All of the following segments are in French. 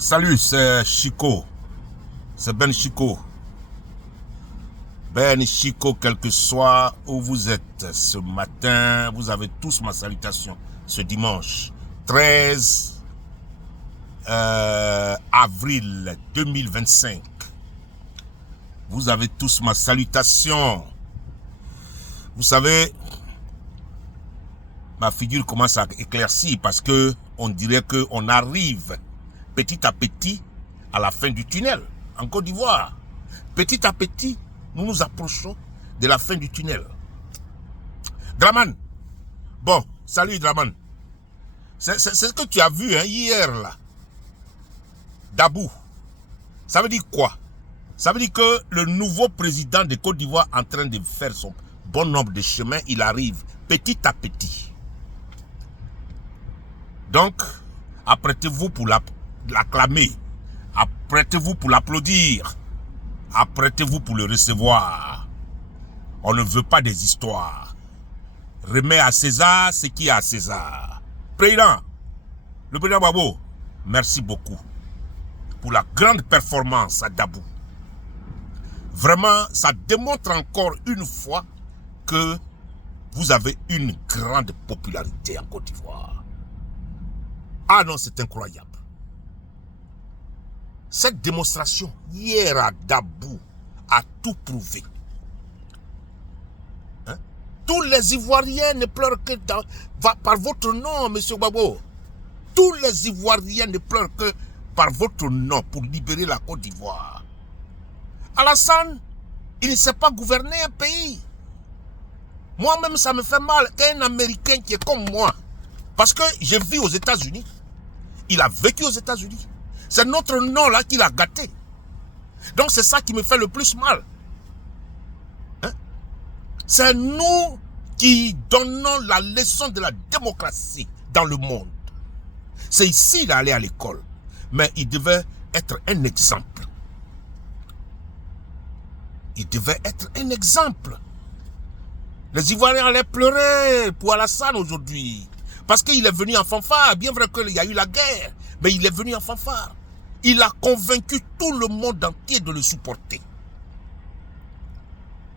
Salut, c'est Chico. C'est Ben Chico. Ben Chico, quel que soit où vous êtes ce matin, vous avez tous ma salutation. Ce dimanche 13 avril 2025. Vous avez tous ma salutation. Vous savez, ma figure commence à éclaircir parce que on dirait qu'on arrive petit à petit à la fin du tunnel en Côte d'Ivoire. Petit à petit, nous nous approchons de la fin du tunnel. Draman, bon, salut Draman. C'est ce que tu as vu hier là. Dabou. Ça veut dire quoi? Ça veut dire que le nouveau président de Côte d'Ivoire en train de faire son bon nombre de chemins, il arrive petit à petit. Donc, apprêtez-vous pour l'acclamer. Apprêtez-vous pour l'applaudir. Apprêtez-vous pour le recevoir. On ne veut pas des histoires. Remets à César ce qui est à César. Président, le président Gbagbo, merci beaucoup pour la grande performance à Dabou. Vraiment, ça démontre encore une fois que vous avez une grande popularité en Côte d'Ivoire. Ah non, c'est incroyable. Cette démonstration hier à Dabou a tout prouvé. Hein? Tous les Ivoiriens ne pleurent que par votre nom, M. Gbagbo. Tous les Ivoiriens ne pleurent que par votre nom pour libérer la Côte d'Ivoire. Alassane, il ne sait pas gouverner un pays. Moi-même, ça me fait mal qu'un Américain qui est comme moi. Parce que je vis aux États-Unis. Il a vécu aux États-Unis. C'est notre nom là qu'il a gâté. Donc c'est ça qui me fait le plus mal. Hein? C'est nous qui donnons la leçon de la démocratie dans le monde. C'est ici qu'il allait à l'école. Mais il devait être un exemple. Il devait être un exemple. Les Ivoiriens allaient pleurer pour Alassane aujourd'hui. Parce qu'il est venu en fanfare. Bien vrai qu'il y a eu la guerre. Mais il est venu en fanfare. Il a convaincu tout le monde entier de le supporter.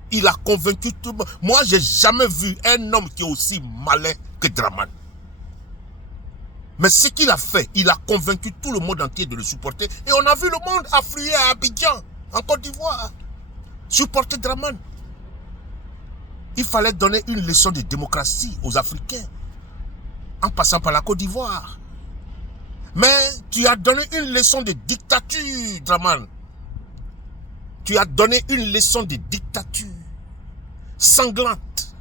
Il a convaincu tout le monde. Moi, j'ai jamais vu un homme qui est aussi malin que Draman. Mais ce qu'il a fait, il a convaincu tout le monde entier de le supporter. Et on a vu le monde affluer à Abidjan, en Côte d'Ivoire. Supporter Draman. Il fallait donner une leçon de démocratie aux Africains. En passant par la Côte d'Ivoire. Mais tu as donné une leçon de dictature, Draman. Tu as donné une leçon de dictature sanglante.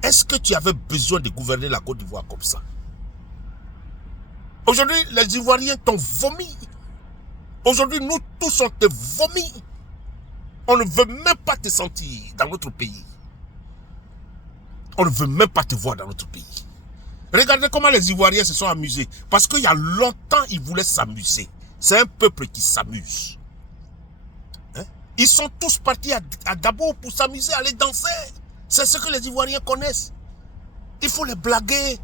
Est-ce que tu avais besoin de gouverner la Côte d'Ivoire comme ça? Aujourd'hui, les Ivoiriens t'ont vomi. Aujourd'hui, nous tous, on te vomit. On ne veut même pas te sentir dans notre pays. On ne veut même pas te voir dans notre pays. Regardez comment les Ivoiriens se sont amusés. Parce qu'il y a longtemps, ils voulaient s'amuser. C'est un peuple qui s'amuse. Hein? Ils sont tous partis à Dabo pour s'amuser, aller danser. C'est ce que les Ivoiriens connaissent. Il faut les blaguer.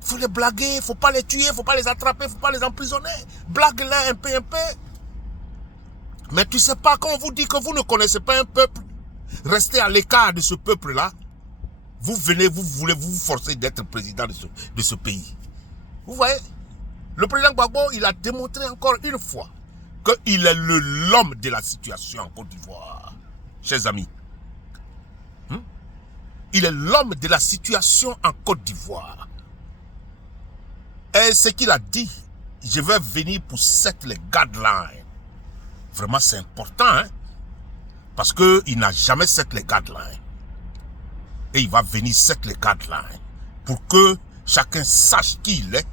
Il faut les blaguer. Il ne faut pas les tuer. Il ne faut pas les attraper. Il ne faut pas les emprisonner. Blague-les un peu. Mais tu ne sais pas, quand on vous dit que vous ne connaissez pas un peuple, restez à l'écart de ce peuple-là. Vous venez, vous voulez vous forcer d'être président de ce pays. Vous voyez, le président Gbagbo, il a démontré encore une fois qu'il est l'homme de la situation en Côte d'Ivoire. Chers amis, il est l'homme de la situation en Côte d'Ivoire. Et ce qu'il a dit, je vais venir pour set les guidelines. Vraiment, c'est important, hein? Parce qu'il n'a jamais set les guidelines. Et il va venir set les guidelines pour que chacun sache qui il est,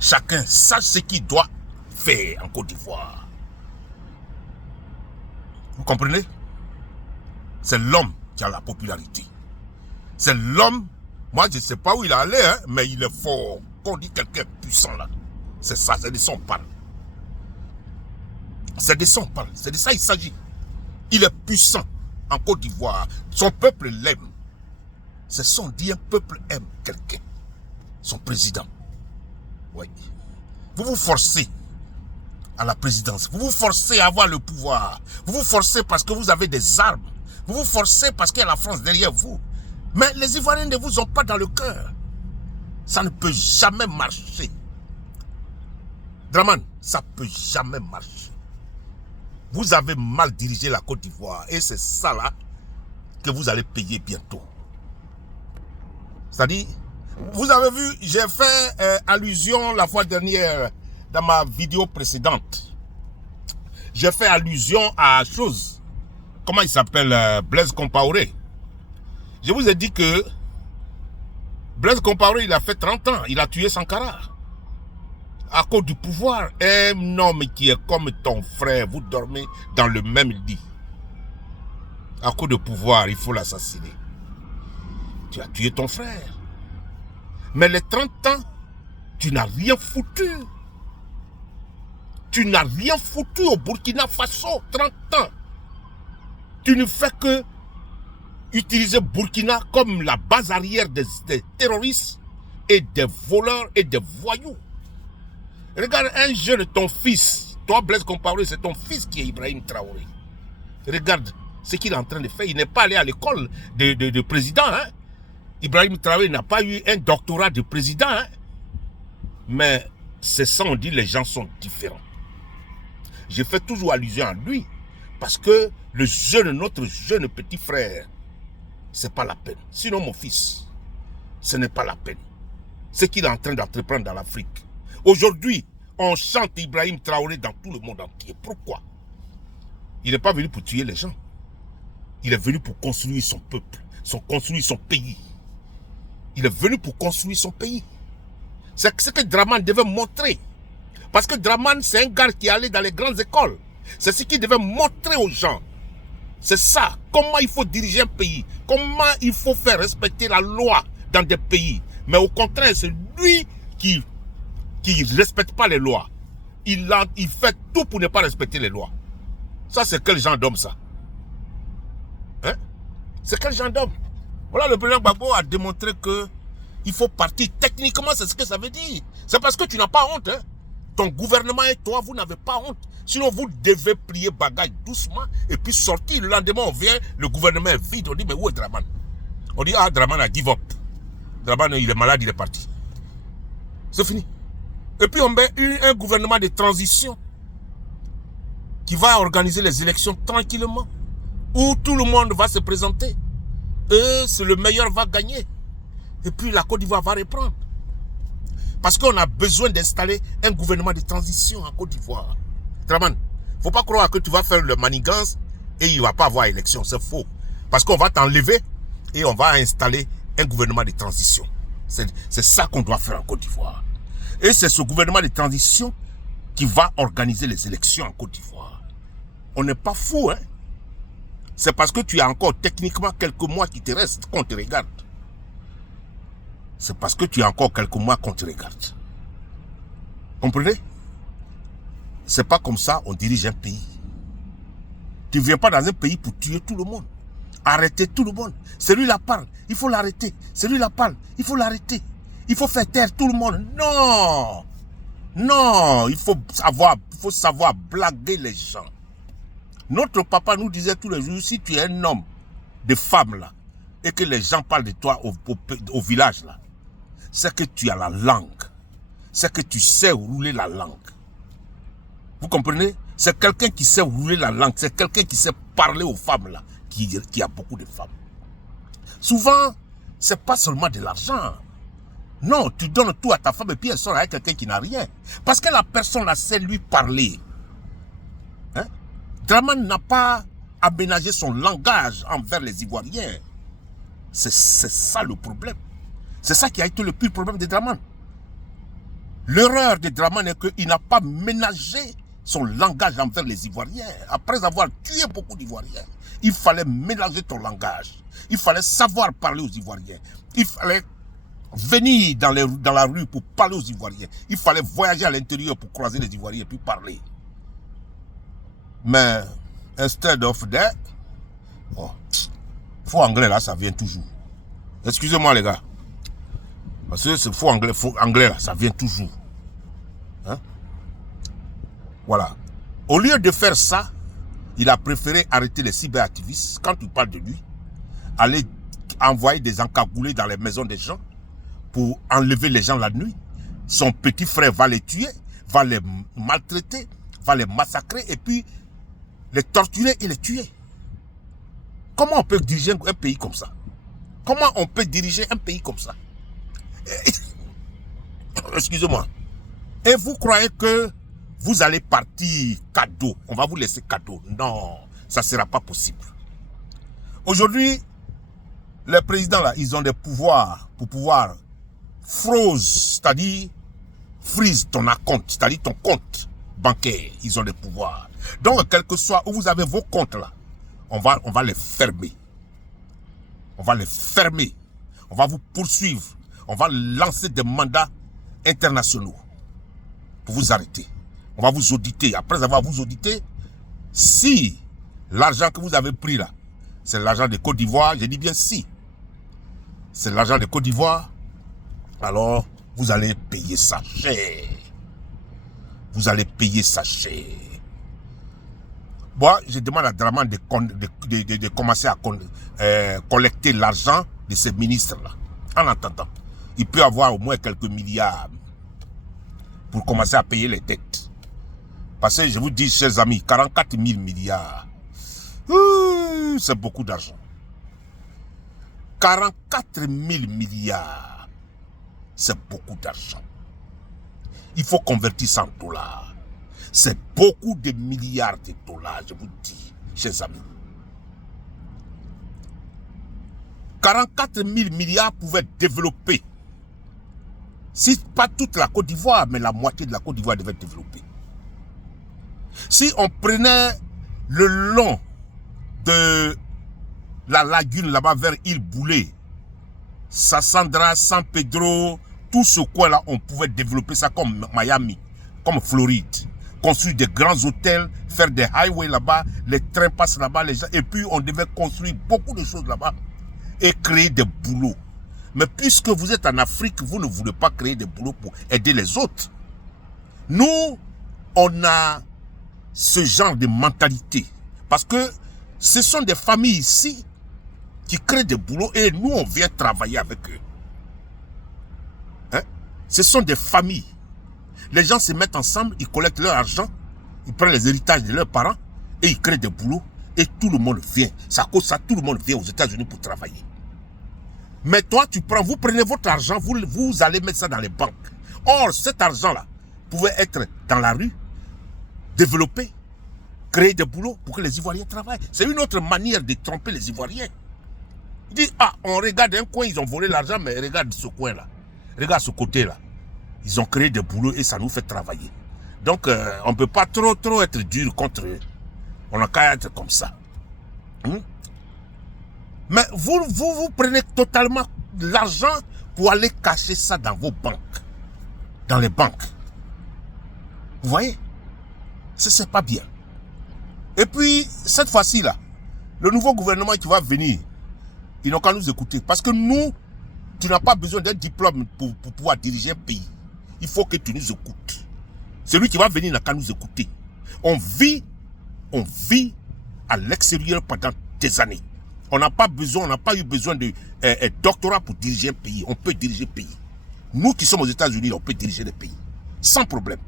chacun sache ce qu'il doit faire en Côte d'Ivoire. Vous comprenez? C'est l'homme qui a la popularité. C'est l'homme, moi je ne sais pas où il est allé, hein, mais il est fort. Quand on dit quelqu'un puissant là, c'est ça, c'est de ça on parle. C'est de ça on parle, c'est de ça il s'agit. Il est puissant en Côte d'Ivoire, son peuple l'aime. C'est son dit un peuple aime quelqu'un, son président. Oui. Vous vous forcez à la présidence. Vous vous forcez à avoir le pouvoir. Vous vous forcez parce que vous avez des armes. Vous vous forcez parce qu'il y a la France derrière vous. Mais les Ivoiriens ne vous ont pas dans le cœur. Ça ne peut jamais marcher. Dramane, ça ne peut jamais marcher. Vous avez mal dirigé la Côte d'Ivoire. Et c'est ça là que vous allez payer bientôt. C'est-à-dire, vous avez vu, j'ai fait allusion la fois dernière dans ma vidéo précédente. J'ai fait allusion à chose. Comment il s'appelle? Blaise Compaoré. Je vous ai dit que Blaise Compaoré, il a fait 30 ans. Il a tué Sankara. À cause du pouvoir. Un homme qui est comme ton frère. Vous dormez dans le même lit. À cause du pouvoir, il faut l'assassiner. Tu as tué ton frère. Mais les 30 ans, tu n'as rien foutu. Tu n'as rien foutu au Burkina Faso. 30 ans. Tu ne fais que utiliser Burkina comme la base arrière des terroristes et des voleurs et des voyous. Regarde un jeune, ton fils. Toi, Blaise Compaoré, c'est ton fils qui est Ibrahim Traoré. Regarde ce qu'il est en train de faire. Il n'est pas allé à l'école de président. Hein? Ibrahim Traoré n'a pas eu un doctorat de président. Hein? Mais c'est ça, on dit, les gens sont différents. Je fais toujours allusion à lui. Parce que notre jeune petit frère, c'est pas la peine. Sinon, mon fils, ce n'est pas la peine. Ce qu'il est en train d'entreprendre dans l'Afrique. Aujourd'hui, on chante Ibrahim Traoré dans tout le monde entier. Pourquoi? Il n'est pas venu pour tuer les gens. Il est venu pour construire son peuple, construire son pays. Il est venu pour construire son pays. C'est ce que Dramane devait montrer. Parce que Dramane, c'est un gars qui est allé dans les grandes écoles. C'est ce qu'il devait montrer aux gens. C'est ça. Comment il faut diriger un pays. Comment il faut faire respecter la loi dans des pays. Mais au contraire, c'est lui qui ne respecte pas les lois. Il fait tout pour ne pas respecter les lois. Ça, c'est quel genre d'homme, ça? Hein? C'est quel genre d'homme? Voilà, le président Gbagbo a démontré que il faut partir. Techniquement, c'est ce que ça veut dire. C'est parce que tu n'as pas honte. Hein? Ton gouvernement et toi, vous n'avez pas honte. Sinon, vous devez plier bagaille doucement et puis sortir. Le lendemain, on vient, le gouvernement est vide. On dit, mais où est Dramane? On dit, ah, Dramane a give up. Dramane, il est malade, il est parti. C'est fini. Et puis, on met un gouvernement de transition qui va organiser les élections tranquillement, où tout le monde va se présenter. Et c'est le meilleur va gagner. Et puis, la Côte d'Ivoire va reprendre. Parce qu'on a besoin d'installer un gouvernement de transition en Côte d'Ivoire. Dramane, il ne faut pas croire que tu vas faire le manigance et il ne va pas avoir élection. C'est faux. Parce qu'on va t'enlever et on va installer un gouvernement de transition. C'est ça qu'on doit faire en Côte d'Ivoire. Et c'est ce gouvernement de transition qui va organiser les élections en Côte d'Ivoire. On n'est pas fou, hein. C'est parce que tu as encore techniquement quelques mois qui te restent qu'on te regarde. C'est parce que tu as encore quelques mois qu'on te regarde. Comprenez? C'est pas comme ça on dirige un pays. Tu ne viens pas dans un pays pour tuer tout le monde. Arrêter tout le monde. Celui-là parle, il faut l'arrêter. Celui-là parle, il faut l'arrêter. Il faut faire taire tout le monde. Non! Non! Il faut savoir blaguer les gens. Notre papa nous disait tous les jours, si tu es un homme de femme là, et que les gens parlent de toi au village là, c'est que tu as la langue. C'est que tu sais rouler la langue. Vous comprenez? C'est quelqu'un qui sait rouler la langue. C'est quelqu'un qui sait parler aux femmes là, qui a beaucoup de femmes. Souvent, c'est pas seulement de l'argent. Non, tu donnes tout à ta femme et puis elle sort avec quelqu'un qui n'a rien. Parce que la personne là sait lui parler. Hein? Dramane n'a pas aménagé son langage envers les Ivoiriens. C'est ça le problème. C'est ça qui a été le plus problème de Dramane. L'erreur de Dramane est qu'il n'a pas ménagé son langage envers les Ivoiriens. Après avoir tué beaucoup d'Ivoiriens, il fallait ménager ton langage. Il fallait savoir parler aux Ivoiriens. Il fallait venir dans la rue pour parler aux Ivoiriens. Il fallait voyager à l'intérieur pour croiser les Ivoiriens et puis parler. Mais, instead of that, oh, faux anglais là, ça vient toujours. Excusez-moi les gars. Parce que ce faux anglais là, ça vient toujours. Hein? Voilà. Au lieu de faire ça, il a préféré arrêter les cyberactivistes. Quand tu parles de lui, aller envoyer des encagoulés dans les maisons des gens pour enlever les gens la nuit. Son petit frère va les tuer, va les maltraiter, va les massacrer et puis les torturer et les tuer. Comment on peut diriger un pays comme ça? Comment on peut diriger un pays comme ça? Excusez-moi. Et vous croyez que vous allez partir cadeau? On va vous laisser cadeau. Non, ça ne sera pas possible. Aujourd'hui, les présidents là, ils ont des pouvoirs pour pouvoir froze, c'est-à-dire freeze ton compte, c'est-à-dire ton compte bancaire. Ils ont des pouvoirs. Donc, quel que soit où vous avez vos comptes là, on va les fermer. On va les fermer. On va vous poursuivre. On va lancer des mandats internationaux pour vous arrêter. On va vous auditer. Après avoir vous audité, si l'argent que vous avez pris là, c'est l'argent de Côte d'Ivoire, je dis bien si, c'est l'argent de Côte d'Ivoire, alors vous allez payer ça cher. Vous allez payer ça cher. Moi, je demande à Draman de commencer à collecter l'argent de ces ministres-là. En attendant, il peut avoir au moins quelques milliards pour commencer à payer les dettes. Parce que je vous dis, chers amis, 44 000 milliards, c'est beaucoup d'argent. 44 000 milliards, c'est beaucoup d'argent. Il faut convertir ça en dollars. C'est beaucoup de milliards de dollars, je vous dis, chers amis. 44 000 milliards pouvaient développer. Si pas toute la Côte d'Ivoire, mais la moitié de la Côte d'Ivoire devait développer. Si on prenait le long de la lagune là-bas vers Île Boulay, Sassandra, San Pedro, tout ce coin-là, on pouvait développer ça comme Miami, comme Floride. Construire des grands hôtels, faire des highways là-bas, les trains passent là-bas, les gens, et puis on devait construire beaucoup de choses là-bas et créer des boulots. Mais puisque vous êtes en Afrique, vous ne voulez pas créer des boulots pour aider les autres. Nous, on a ce genre de mentalité. Parce que ce sont des familles ici qui créent des boulots et nous, on vient travailler avec eux. Hein? Ce sont des familles. Les gens se mettent ensemble, ils collectent leur argent, ils prennent les héritages de leurs parents et ils créent des boulots et tout le monde vient. C'est à cause de ça, tout le monde vient aux États-Unis pour travailler. Mais toi, vous prenez votre argent, vous allez mettre ça dans les banques. Or, cet argent-là pouvait être dans la rue, développé, créer des boulots pour que les Ivoiriens travaillent. C'est une autre manière de tromper les Ivoiriens. Ils disent, ah, on regarde un coin, ils ont volé l'argent, mais regarde ce coin-là. Regarde ce côté-là. Ils ont créé des boulots et ça nous fait travailler. Donc, on ne peut pas trop être dur contre eux. On n'a qu'à être comme ça. Mais vous prenez totalement l'argent pour aller cacher ça dans vos banques. Dans les banques. Vous voyez? C'est pas bien. Et puis, cette fois-ci là, le nouveau gouvernement qui va venir, ils n'ont qu'à nous écouter. Parce que nous, tu n'as pas besoin d'un diplôme pour pouvoir diriger un pays. Il faut que tu nous écoutes. Celui qui va venir n'a qu'à nous écouter. On vit à l'extérieur pendant des années. On n'a pas eu besoin de doctorat pour diriger un pays. On peut diriger un pays. Nous qui sommes aux États-Unis, on peut diriger des pays. Sans problème.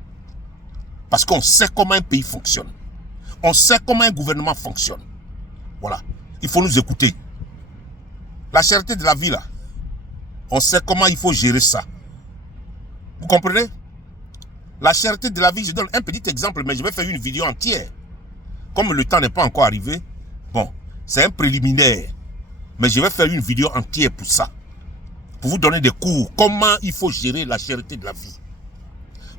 Parce qu'on sait comment un pays fonctionne. On sait comment un gouvernement fonctionne. Voilà. Il faut nous écouter. La cherté de la vie, là, on sait comment il faut gérer ça. Vous comprenez? La cherté de la vie, je donne un petit exemple, mais je vais faire une vidéo entière. Comme le temps n'est pas encore arrivé, bon, c'est un préliminaire. Mais je vais faire une vidéo entière pour ça. Pour vous donner des cours. Comment il faut gérer la cherté de la vie.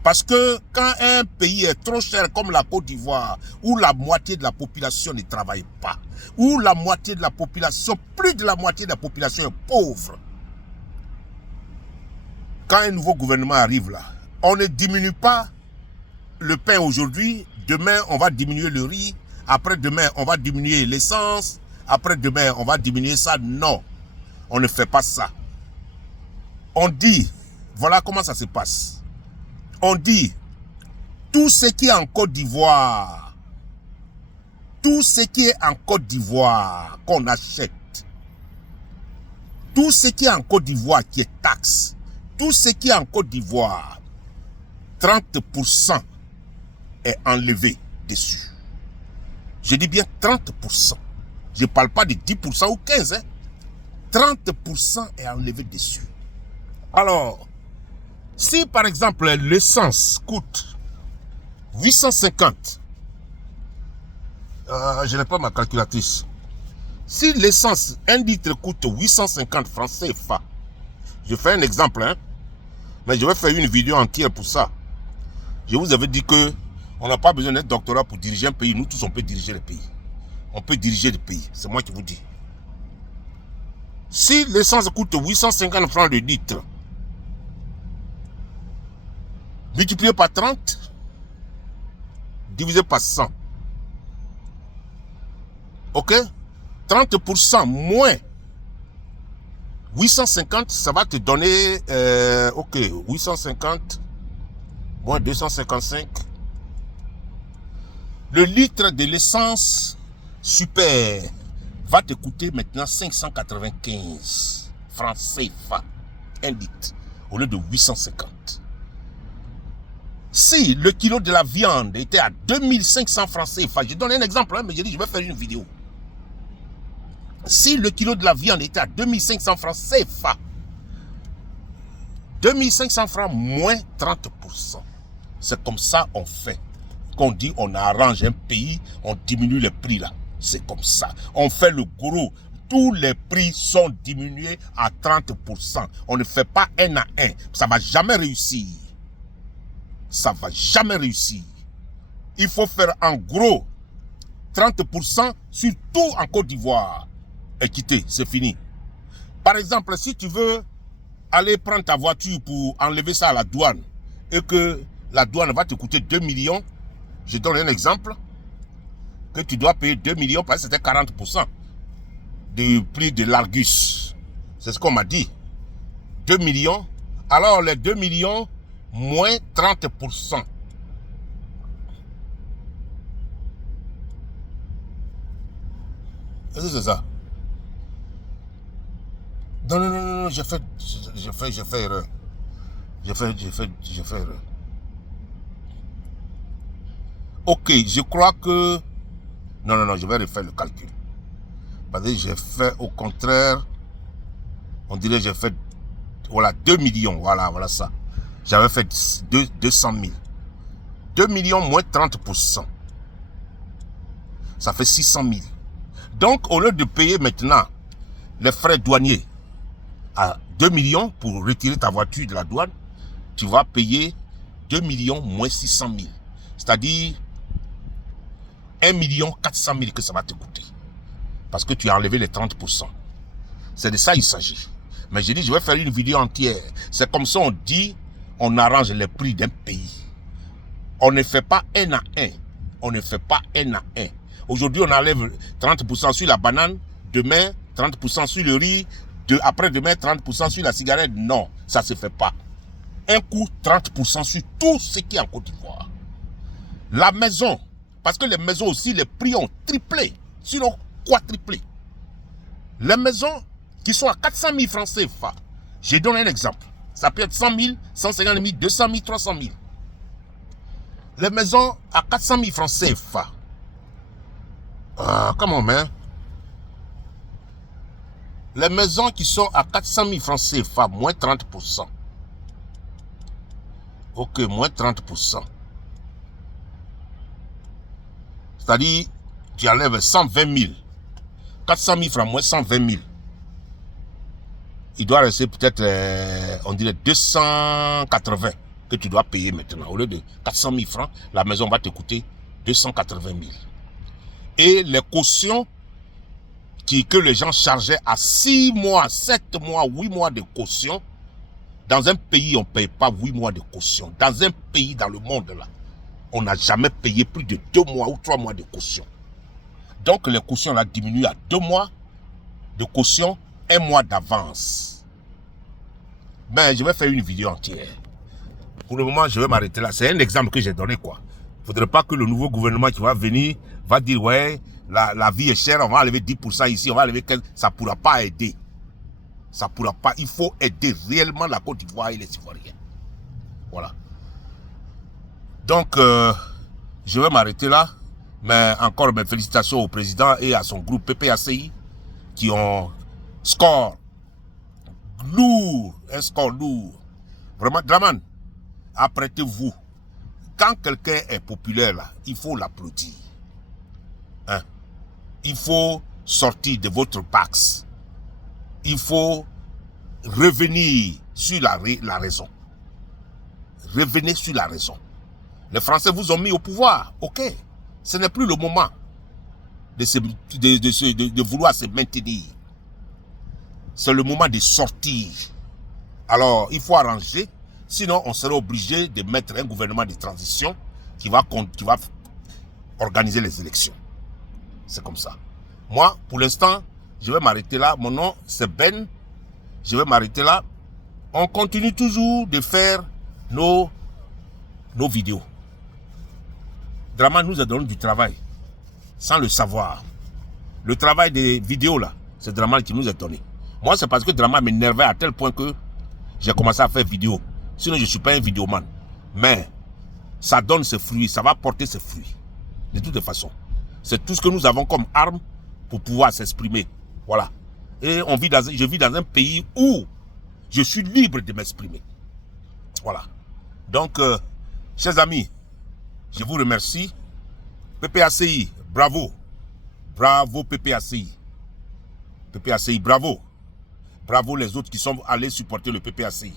Parce que quand un pays est trop cher comme la Côte d'Ivoire, où la moitié de la population ne travaille pas, où la moitié de la population, plus de la moitié de la population est pauvre, quand un nouveau gouvernement arrive là, on ne diminue pas le pain aujourd'hui, demain on va diminuer le riz, après-demain on va diminuer l'essence, après-demain on va diminuer ça. Non, on ne fait pas ça. On dit, voilà comment ça se passe. On dit, Tout ce qui est en Côte d'Ivoire, tout ce qui est en Côte d'Ivoire qu'on achète, tout ce qui est en Côte d'Ivoire qui est taxe, tout ce qui est en Côte d'Ivoire, 30% est enlevé dessus. Je dis bien 30%. Je ne parle pas de 10% ou 15%. 30% est enlevé dessus. Alors, si par exemple l'essence coûte 850, je n'ai pas ma calculatrice. Si l'essence, 1 litre coûte 850 francs CFA, je fais un exemple, hein, mais je vais faire une vidéo entière pour ça. Je vous avais dit que on n'a pas besoin d'un doctorat pour diriger un pays. Nous tous, on peut diriger le pays. On peut diriger le pays. C'est moi qui vous dis. Si l'essence coûte 850 francs le litre, multiplié par 30, divisé par 100. Ok? 30% moins 850, ça va te donner, ok, 850 moins 255. Le litre de l'essence super va te coûter maintenant 595 francs CFA, 1 litre, au lieu de 850. Si le kilo de la viande était à 2500 francs CFA, je donne un exemple, hein, mais je dis je vais faire une vidéo. Si le kilo de la viande était à 2500 francs CFA, 2500 francs moins 30%. C'est comme ça on fait. Qu'on dit on arrange un pays, on diminue les prix là. C'est comme ça. On fait le gros. Tous les prix sont diminués à 30%. On ne fait pas un à un. Ça ne va jamais réussir. Ça ne va jamais réussir. Il faut faire en gros 30% sur tout en Côte d'Ivoire. Et quitter, c'est fini. Par exemple, si tu veux aller prendre ta voiture pour enlever ça à la douane et que la douane va te coûter 2 millions, je donne un exemple, que tu dois payer 2 millions parce que c'était 40% du prix de l'Argus. C'est ce qu'on m'a dit. 2 millions. Alors les 2 millions moins 30%. Est-ce que c'est ça? Non, j'ai fait erreur. J'ai fait erreur. Ok, je crois que... Non, je vais refaire le calcul. Parce que j'ai fait au contraire... On dirait que j'ai fait... Voilà, 2 millions, voilà ça. J'avais fait 200 000. 2 millions moins 30%. Ça fait 600 000. Donc, au lieu de payer maintenant les frais douaniers à 2 millions pour retirer ta voiture de la douane, tu vas payer 2 millions moins 600 000. C'est-à-dire 1 400 000 que ça va te coûter. Parce que tu as enlevé les 30%. C'est de ça qu'il s'agit. Mais j'ai dit, je vais faire une vidéo entière. C'est comme ça on dit, on arrange les prix d'un pays. On ne fait pas un à un. On ne fait pas un à un. Aujourd'hui, on enlève 30% sur la banane. Demain, 30% sur le riz. Après-demain, 30% sur la cigarette. Non, ça ne se fait pas. Un coup, 30% sur tout ce qui est en Côte d'Ivoire. La maison, parce que les maisons aussi, les prix ont triplé, sinon quadruplé. Les maisons qui sont à 400 000 francs CFA, je donne un exemple. Ça peut être 100 000, 150 000, 200 000, 300 000. Les maisons à 400 000 francs CFA. Comment même? Les maisons qui sont à 400 000 francs CFA, moins 30%. Ok, moins 30%. C'est-à-dire, tu enlèves 120 000. 400 000 francs moins 120 000. Il doit rester peut-être, on dirait 280 que tu dois payer maintenant. Au lieu de 400 000 francs, la maison va te coûter 280 000. Et les cautions que les gens chargeaient à 6 mois, 7 mois, 8 mois de caution, dans un pays, on ne paye pas 8 mois de caution. Dans un pays, dans le monde, là, on n'a jamais payé plus de 2 mois ou 3 mois de caution. Donc, les cautions là diminuent à 2 mois de caution, 1 mois d'avance. Ben, je vais faire une vidéo entière. Pour le moment, je vais m'arrêter là. C'est un exemple que j'ai donné, quoi. Il ne faudrait pas que le nouveau gouvernement qui va venir va dire, ouais, la vie est chère, on va enlever 10% ici, on va enlever 15%. Ça ne pourra pas aider. Ça ne pourra pas. Il faut aider réellement la Côte d'Ivoire et les Ivoiriens. Voilà. Donc, je vais m'arrêter là. Mais encore mes félicitations au président et à son groupe PPACI qui ont score lourd, un score lourd. Vraiment, Draman, apprêtez-vous. Quand quelqu'un est populaire là, il faut l'applaudir. Hein? Il faut sortir de votre pax. Il faut revenir sur la raison. Revenez sur la raison. Les Français vous ont mis au pouvoir, ok. Ce n'est plus le moment de vouloir se maintenir. C'est le moment de sortir. Alors, il faut arranger. Sinon, on serait obligé de mettre un gouvernement de transition qui va organiser les élections. C'est comme ça. Moi, pour l'instant, je vais m'arrêter là. Mon nom, c'est Ben. Je vais m'arrêter là. On continue toujours de faire nos vidéos. Draman nous a donné du travail, sans le savoir. Le travail des vidéos là, c'est Draman qui nous a donné. Moi, c'est parce que Draman m'énervait à tel point que j'ai commencé à faire vidéo. Sinon, je ne suis pas un vidéoman. Mais ça donne ses fruits, ça va porter ses fruits. De toutes les façons. C'est tout ce que nous avons comme arme pour pouvoir s'exprimer. Voilà. Et je vis dans un pays où je suis libre de m'exprimer. Voilà. Donc, chers amis, je vous remercie. PPACI, bravo. Bravo PPACI. PPACI, bravo. Bravo les autres qui sont allés supporter le PPACI.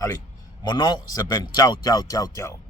Allez, mon nom c'est Ben. Ciao, ciao, ciao, ciao.